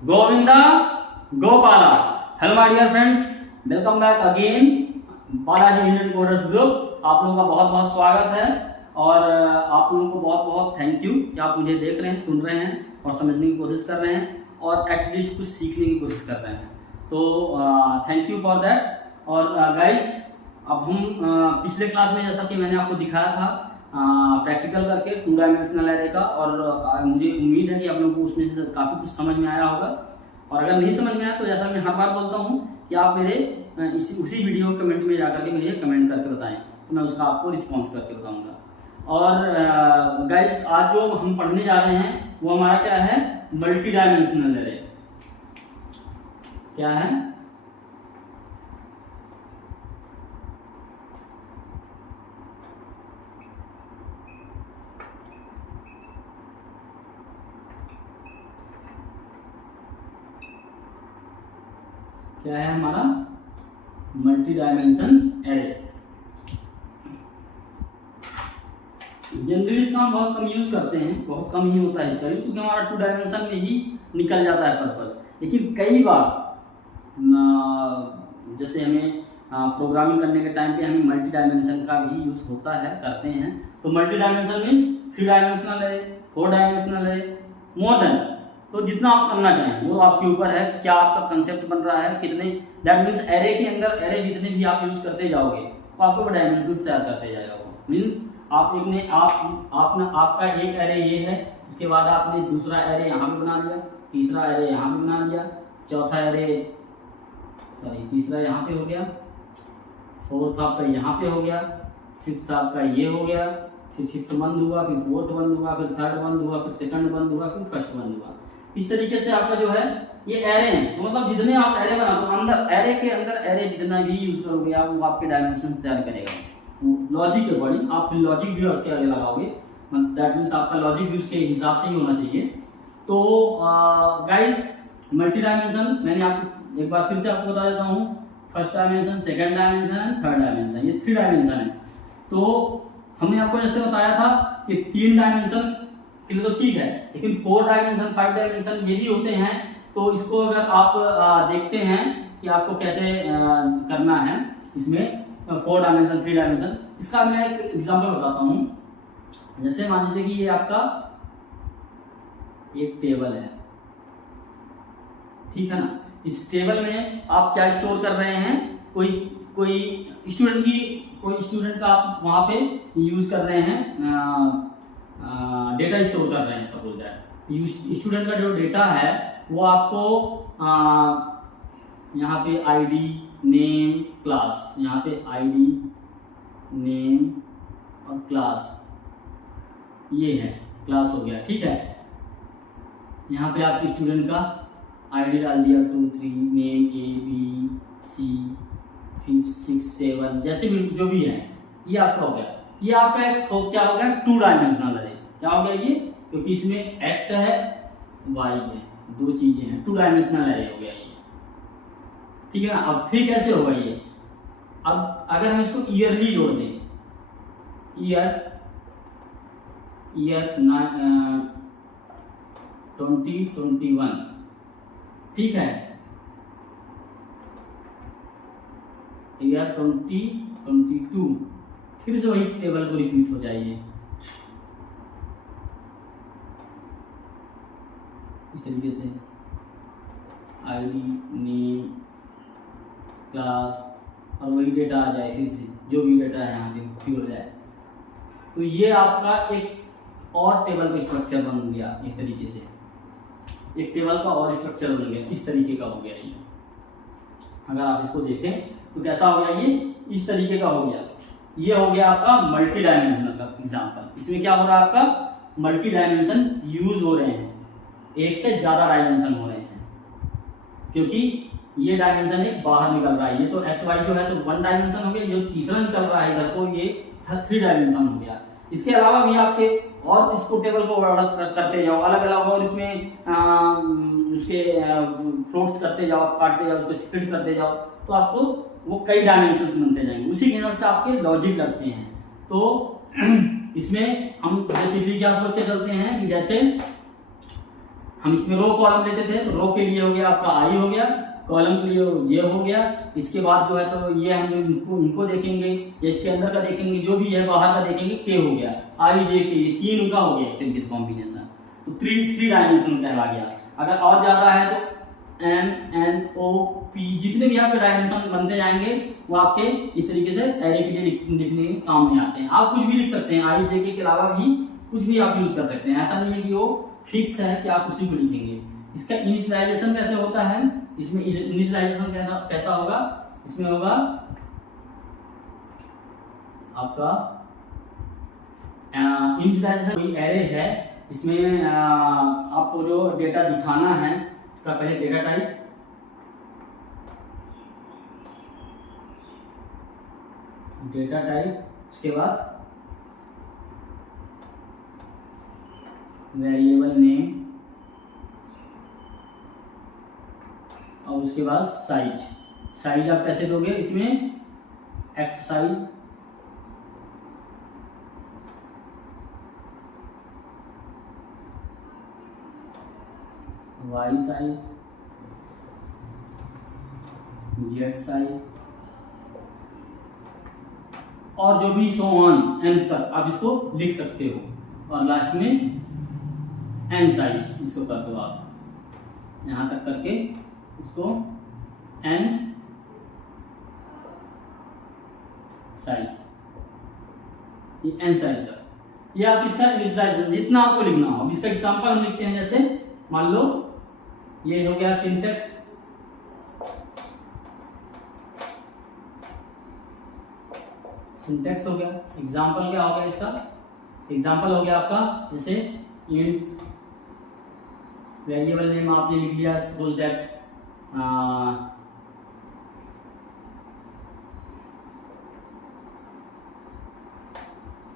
Govinda Gopala. Hello my dear friends, welcome back again Balaji Indian coders group. आप लोगों का बहुत बहुत स्वागत है और आप लोगों को बहुत बहुत थैंक यू कि आप मुझे देख रहे हैं, सुन रहे हैं और समझने की कोशिश कर रहे हैं और एटलीस्ट कुछ सीखने की कोशिश कर रहे हैं। तो थैंक यू फॉर दैट। और गाइस, अब हम पिछले क्लास में जैसा कि मैंने आपको दिखाया था प्रैक्टिकल करके 2 डायमेंशनल एरे का, और मुझे उम्मीद है कि आप लोगों को उसमें से काफ़ी कुछ समझ में आया होगा। और अगर नहीं समझ में आया तो जैसा मैं हर बार बोलता हूँ कि आप मेरे उसी वीडियो कमेंट में जाकर के मुझे कमेंट करके बताएं, तो मैं उसका आपको रिस्पॉन्स करके बताऊँगा। और गाइस, आज जो हम पढ़ने जा रहे हैं वो हमारा क्या है, मल्टी डायमेंशनल एरे। क्या है? क्या है हमारा मल्टी डायमेंशन एरे। जनरली इसका हम बहुत कम यूज करते हैं, बहुत कम ही होता है इसका यूज, क्योंकि हमारा 2 डायमेंशन में ही निकल जाता है पर्पज। लेकिन कई बार जैसे हमें प्रोग्रामिंग करने के टाइम पे हमें मल्टी डायमेंशन का भी यूज होता है, करते हैं। तो multi dimension means 3 dimensional array, 4 dimensional array, more than. तो जितना आप करना चाहें वो आपके ऊपर है, क्या आपका कंसेप्ट बन रहा है, कितने। दैट मीन्स एरे के अंदर एरे जितने भी आप यूज करते जाओगे तो आपको डायमेंशन तैयार करते जाएगा वो। मीन्स आप एक ने आपका एक एरे ये है, उसके बाद आपने दूसरा एरे यहाँ पे बना लिया, तीसरा एरे यहाँ पे बना लिया, चौथा एरे तीसरा यहाँ पे हो गया, फोर्थ आपका यहाँ पे हो गया, फिफ्थ आपका ये हो गया, फिर फिफ्थ बंद हुआ, फिर फोर्थ बंद हुआ, फिर थर्ड बंद हुआ, फिर सेकंड बंद हुआ, फिर फर्स्ट बंद हुआ। इस तरीके से आपका जो है ये एरे है। तो मतलब जितने आप एरे बनाते हो, अंदर एरे के अंदर एरे जितना भी यूज करोगे आप, वो आपके डायमेंशन तैयार करेगा लॉजिक के अकॉर्डिंग। आप फिर लॉजिक भी उसके आगे लगाओगे, दैट मीन्स आपका लॉजिक भी उसके हिसाब से ही होना चाहिए। तो गाइस, मल्टी डायमेंशन मैंने आपको एक बार फिर से आपको बता देता हूँ। First dimension, second dimension and third dimension, ये 3 डायमेंशन है। तो हमने आपको जैसे बताया था कि 3 डायमेंशन के लिए तो ठीक है, लेकिन 4 डायमेंशन, 5 डायमेंशन ये भी होते हैं। तो इसको अगर आप देखते हैं कि आपको कैसे करना है इसमें 4 डायमेंशन, 3 डायमेंशन, इसका मैं एक एग्जांपल बताता हूँ। जैसे मान लीजिए कि ये आपका एक टेबल है, ठीक है ना। इस टेबल में आप क्या स्टोर कर रहे हैं, कोई स्टूडेंट का आप वहाँ पे यूज कर रहे हैं, डेटा स्टोर कर रहे हैं। सपोज दैट स्टूडेंट का जो डेटा है वो आपको यहाँ पे आईडी, नेम, क्लास, यहाँ पे आईडी, नेम और क्लास, ये है क्लास हो गया, ठीक है। यहाँ पे आप स्टूडेंट का आईडी डाल दिया 2 3, नेम ABC 5 6 7, जैसे भी जो भी है, ये आपका हो गया। ये आपका एक क्या हो गया, 2 डायमेंशनल एरे। क्या हो गया ये, क्योंकि इसमें x है, y है, 2 चीजें हैं, 2 डायमेंशनल एरे हो गया ये, ठीक है ना। अब 3 कैसे होगा ये, अब अगर हम इसको ईयरली जोड़ दें, ईयर 2021, ठीक है, ईयर 2022, फिर से वही टेबल को रिपीट हो जाइए इस तरीके से, आईडी, नेम, क्लास और वही डेटा आ जाए, फिर से जो भी डेटा है यहाँ पे फिर हो जाए। तो ये आपका एक और टेबल का स्ट्रक्चर बन गया, एक तरीके से एक टेबल का और स्ट्रक्चर बन गया, इस तरीके का हो गया ये। अगर आप इसको देखें तो कैसा हो गया ये, इस तरीके का हो गया। ये हो गया आपका मल्टी डायमेंशनल का एग्जांपल। इसमें क्या हो रहा है, आपका मल्टी डायमेंशन यूज हो रहे हैं, एक से ज्यादा डायमेंशन हो रहे हैं, क्योंकि ये डायमेंशन एक बाहर निकल रहा है। ये तो एक्स वाई जो है तो 1 डायमेंशन हो गया, जो तीसरा निकल रहा है इधर को ये 3 डायमेंशन हो गया। इसके अलावा भी आपके और इसको टेबल को करते जाओ अलग अलग, और इसमें उसके फ्लोट्स करते जाओ, काटते जाओ, उसको स्प्लिट करते जाओ, तो आपको वो कई डायमेंशंस बनते जाएंगे। उसी के हिसाब से आपके लॉजिक लगते हैं। तो इसमें हम बेसिकली क्या सोच के चलते हैं कि जैसे हम इसमें रो कॉलम लेते थे, तो रो के लिए हो गया आपका आई हो गया, कॉलम के लिए जे हो गया। इसके बाद जो है तो ये हम जो इनको देखेंगे, या इसके अंदर का देखेंगे, जो भी है बाहर का देखेंगे, के हो गया, आई जे के, ये तीन का हो गया एक तरीके से कॉम्बिनेशन, तो थ्री डायमेंशन कहला गया। अगर और ज़्यादा है तो एम एन ओ पी, जितने भी आपके डायमेंशन बनते जाएंगे वो आपके इस तरीके से एरे के लिए लिखने के काम में आते हैं। आप कुछ भी लिख सकते हैं, आई जे के अलावा भी कुछ भी आप यूज कर सकते हैं, ऐसा नहीं है कि वो फिक्स है कि आप उसी को लिखेंगे। इसका इनिशियलाइजेशन कैसे होता है, इसमें इनिशियलाइजेशन कैसा होगा, इसमें होगा आपका इनिशियलाइजेशन। कोई एरे है, इसमें आपको जो डेटा दिखाना है उसका पहले डेटा टाइप, उसके बाद वेरिएबल नेम, और उसके बाद साइज आप कैसे दोगे, इसमें X size, Y size, Z size, और जो भी सो ऑन एन तक आप इसको लिख सकते हो, और लास्ट में एन साइज इसको कर दो आप यहां तक करके इसको एन साइज, ये एन साइज है। ये आप इसका इनिशियलाइजेशन जितना आपको लिखना हो। अब इसका एग्जांपल हम लिखते हैं, जैसे मान लो ये हो गया सिंटेक्स, हो गया। एग्जांपल क्या हो गया इसका, एग्जांपल हो गया आपका जैसे इंट वेरिएबल नेम आपने लिख लिया, सपोज दैट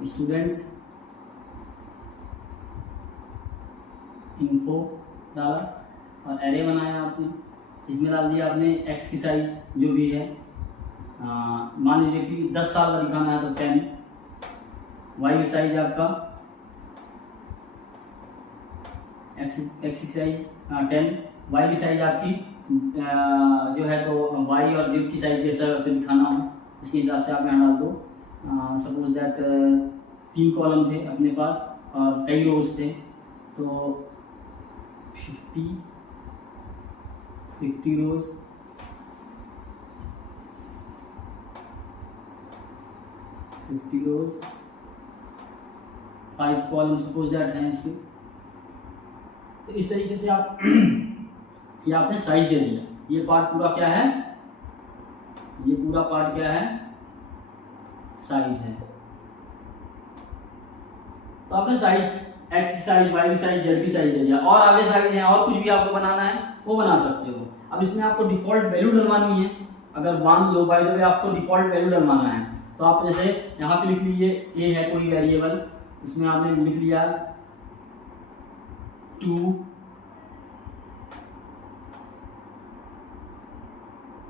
स्टूडेंट इन्फो डाला, और एरे बनाया आपने, इसमें डाल दिया आपने एक्स की साइज जो भी है, मान लीजिए कि 10 साल का दिखाना है तो 10, वाई की साइज आपका एक्स की साइज 10, वाई की साइज आपकी जो है तो वाई और जेड की साइज जैसा आपको दिखाना हो उसके हिसाब से आप यहाँ डाल दो। सपोज दैट 3 कॉलम थे अपने पास और कई रोज थे, तो 50 रोज, 5 कॉलम सपोज दैट हैं इसके। तो इस तरीके से आप ये आपने साइज दे दिया। ये पार्ट पूरा क्या है, ये पूरा पार्ट क्या है, साइज है। तो आपने साइज एक्स की साइज, वाई की साइज, जेड की साइज दे दिया, और आगे साइज है और कुछ भी आपको बनाना है वो बना सकते हो। अब इसमें आपको डिफॉल्ट वैल्यू डलवानी है। अगर मान लो बाय द वे आपको डिफॉल्ट वैल्यू डलवाना है तो आप जैसे यहाँ पे लिख लीजिए ए है कोई वेरिएबल, इसमें आपने लिख लिया 2,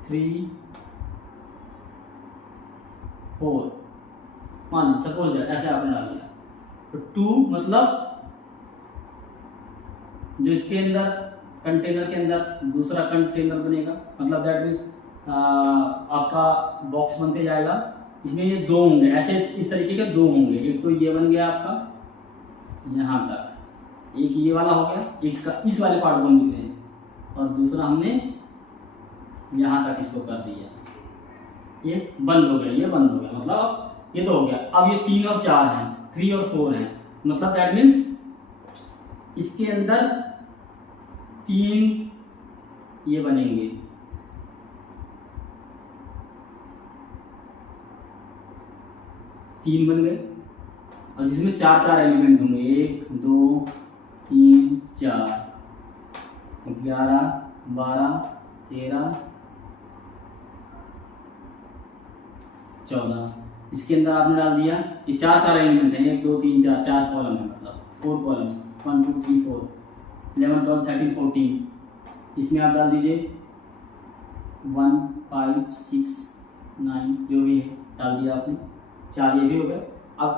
3, 4, मान सपोज दैट ऐसे आपने डाल दिया। तो 2 मतलब जो इसके अंदर कंटेनर के अंदर दूसरा कंटेनर बनेगा, मतलब दैट मीन्स आपका बॉक्स बनते जाएगा, इसमें ये 2 होंगे, ऐसे इस तरीके के 2 होंगे। एक तो ये बन गया आपका यहाँ तक, एक ये वाला हो गया, इसका इस वाले पार्ट बन गए, और दूसरा हमने यहाँ तक इसको कर दिया, ये बंद हो गया, ये बंद हो गया, मतलब ये तो हो गया। अब ये 3 और 4 हैं, 3 और 4 हैं, मतलब दैट मीन्स इसके अंदर 3 ये बनेंगे, 3 बन गए, और जिसमें 4 एलिमेंट होंगे, 1, 2, 3, 4, 11, 12, 13, 14। इसके अंदर आपने डाल दिया ये 4 एलिमेंट हैं, 1, 2, 3, 4 कॉलम है, मतलब 4 कॉलम्स, 1, 2, 3, 4, 11, 12, 13, 14। इसमें आप डाल दीजिए 1, 5, 6, 9 जो भी है डाल दिया आपने, 4 ये भी हो गए। अब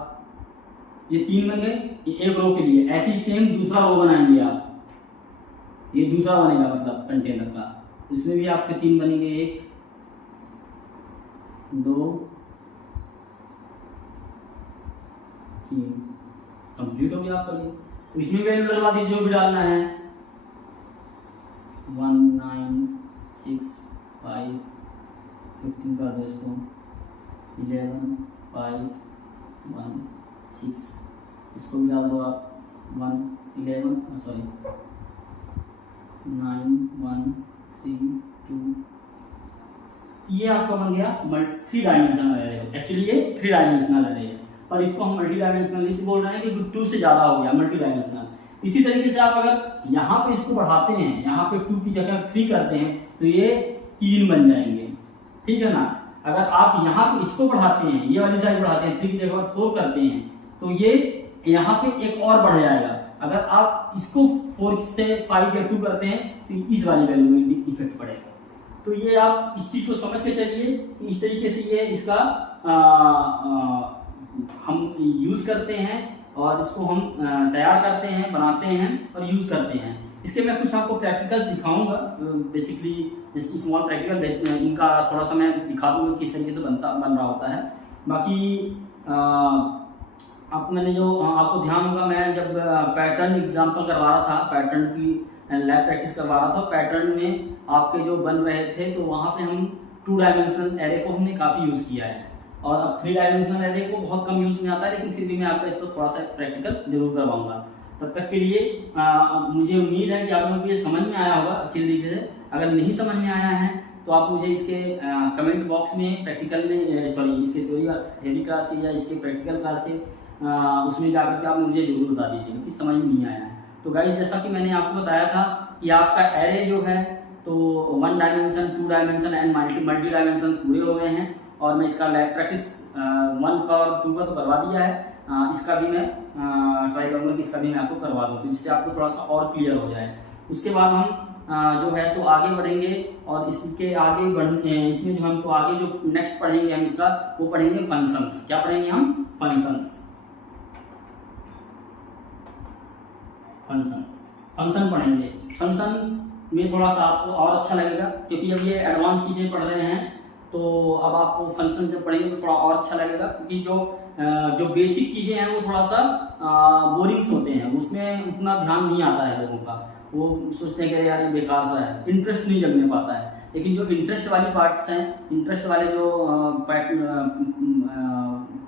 ये 3 बन गए, ये एक रो के लिए। ऐसे ही सेम दूसरा रो बनाएंगे आप, ये दूसरा बनेगा मतलब कंटेनर का। तो इसमें भी आपके 3 बनेंगे, 1 2 3, कंप्लीट हो गया आपका ये। तो इसमें वैल्यू डलवा दीजिए जो भी डालना है, 1 9 6 5 15 कर दो इसको, 11 5 1 6, इसको भी डाल दो आप 1 11 सॉरी 9 1 3 2। ये आपका बन गया 3 डायमेंशनल अरे। एक्चुअली ये 3 डायमेंशनल अरे है, पर इसको हम मल्टी डायमेंशनल इसलिए बोल रहे हैं कि 2 से ज़्यादा हो गया मल्टी डायमेंशनल। इसी तरीके से आप अगर यहाँ पे इसको बढ़ाते हैं, यहाँ पे 2 की जगह 3 करते हैं तो ये 3 बन जाएंगे, ठीक है ना। अगर आप यहाँ पे इसको बढ़ाते हैं, ये वाली साइज बढ़ाते हैं, 3 की जगह 4 करते हैं तो ये यहाँ पे एक और बढ़ जाएगा। अगर आप इसको 4 से 5 या 2 करते हैं तो इस वाली वैल्यू में इफेक्ट पड़ेगा। तो ये आप इस चीज़ को समझ के चलिए कि इस तरीके से ये इसका हम यूज़ करते हैं और इसको हम तैयार करते हैं, बनाते हैं और यूज़ करते हैं। इसके मैं कुछ आपको प्रैक्टिकल्स दिखाऊंगा, बेसिकली स्मॉल प्रैक्टिकल इनका थोड़ा सा मैं दिखा दूंगा किस तरीके से बन रहा होता है। बाकी आप मैंने जो आपको ध्यान होगा, मैं जब पैटर्न एग्जाम्पल करवा रहा था, पैटर्न की लैब प्रैक्टिस करवा रहा था, पैटर्न में आपके जो बन रहे थे तो वहाँ पे हम 2 डायमेंशनल एरे को हमने काफ़ी यूज़ किया है। और अब 3 डायमेंशनल एरे को बहुत कम यूज़ में आता है, लेकिन फिर भी मैं आपका इसको थोड़ा सा प्रैक्टिकल जरूर करवाऊंगा। तब तक के लिए मुझे उम्मीद है कि आप लोगों को ये समझ में आया होगा अच्छी तरीके से। अगर नहीं समझ में आया है तो आप मुझे इसके कमेंट बॉक्स में प्रैक्टिकल में सॉरी इसके थ्योरी क्लास के या इसके प्रैक्टिकल क्लास के उसमें जाकर के आप मुझे ज़रूर बता दीजिएगा कि समझ में नहीं आया है। तो गाइस, जैसा कि मैंने आपको बताया था कि आपका एरे जो है तो 1 dimension 2 dimension and multi dimension पूरे हो गए हैं। और मैं इसका लैब प्रैक्टिस 1 का और 2 का तो करवा दिया है, इसका भी मैं ट्राई करूँगा कि इसका भी मैं आपको करवा दूँ, तो जिससे आपको थोड़ा सा और क्लियर हो जाए। उसके बाद हम जो है तो आगे बढ़ेंगे और इसके आगे इसमें जो हम तो आगे जो नेक्स्ट पढ़ेंगे हम इसका वो पढ़ेंगे फंक्शंस। क्या पढ़ेंगे हम? फंक्शन पढ़ेंगे। फंक्शन में थोड़ा सा आपको और अच्छा लगेगा क्योंकि अब ये एडवांस चीज़ें पढ़ रहे हैं, तो अब आपको फंक्शन जब पढ़ेंगे तो थोड़ा और अच्छा लगेगा, क्योंकि जो बेसिक चीज़ें हैं वो थोड़ा सा बोरिंग्स होते हैं, उसमें उतना ध्यान नहीं आता है लोगों का। वो सोचते हैं कि यार ये बेकार सा है, इंटरेस्ट नहीं जगने पाता है। लेकिन जो इंटरेस्ट वाली पार्ट्स हैं, इंटरेस्ट वाले जो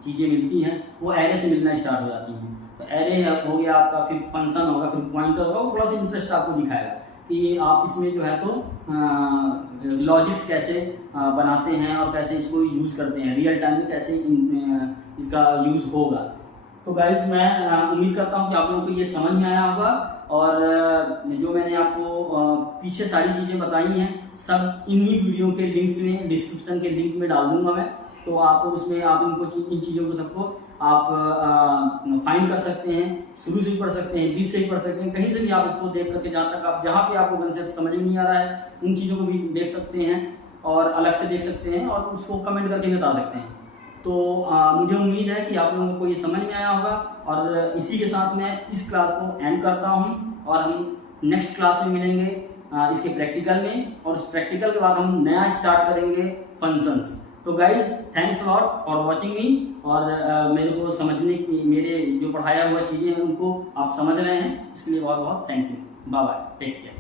चीज़ें मिलती हैं वो एरे से मिलना स्टार्ट हो जाती हैं। तो एरे हो गया आपका, फिर फंक्शन होगा, फिर पॉइंटर होगा, वो थोड़ा सा इंटरेस्ट आपको दिखाएगा कि आप इसमें जो है तो लॉजिक्स कैसे बनाते हैं और कैसे इसको यूज़ करते हैं, रियल टाइम में कैसे इसका यूज़ होगा। तो गाइस, मैं उम्मीद करता हूँ कि आप लोगों को ये समझ में आया होगा। और जो मैंने आपको पीछे सारी चीज़ें बताई हैं सब इन्हीं वीडियो के लिंक्स में, डिस्क्रिप्शन के लिंक में डाल दूँगा मैं। तो आप उसमें आप इन चीज़ों को सबको आप फाइंड कर सकते हैं, शुरू से भी पढ़ सकते हैं, बीच से भी पढ़ सकते हैं, कहीं से भी आप इसको देख करके जहाँ पे आपको कंसेप्ट समझ में नहीं आ रहा है उन चीज़ों को भी देख सकते हैं और अलग से देख सकते हैं और उसको कमेंट करके बता सकते हैं। तो मुझे उम्मीद है कि आप लोगों को ये समझ में आया होगा। और इसी के साथ मैं इस क्लास को एंड करता हूँ और हम नेक्स्ट क्लास में मिलेंगे इसके प्रैक्टिकल में, और उस प्रैक्टिकल के बाद हम नया स्टार्ट करेंगे फंक्शंस। तो guys, thanks lot for watching मी। और मेरे को समझने की, मेरे जो पढ़ाया हुआ चीज़ें हैं उनको आप समझ रहे हैं, इसके लिए बहुत बहुत thank you. Bye bye, take care.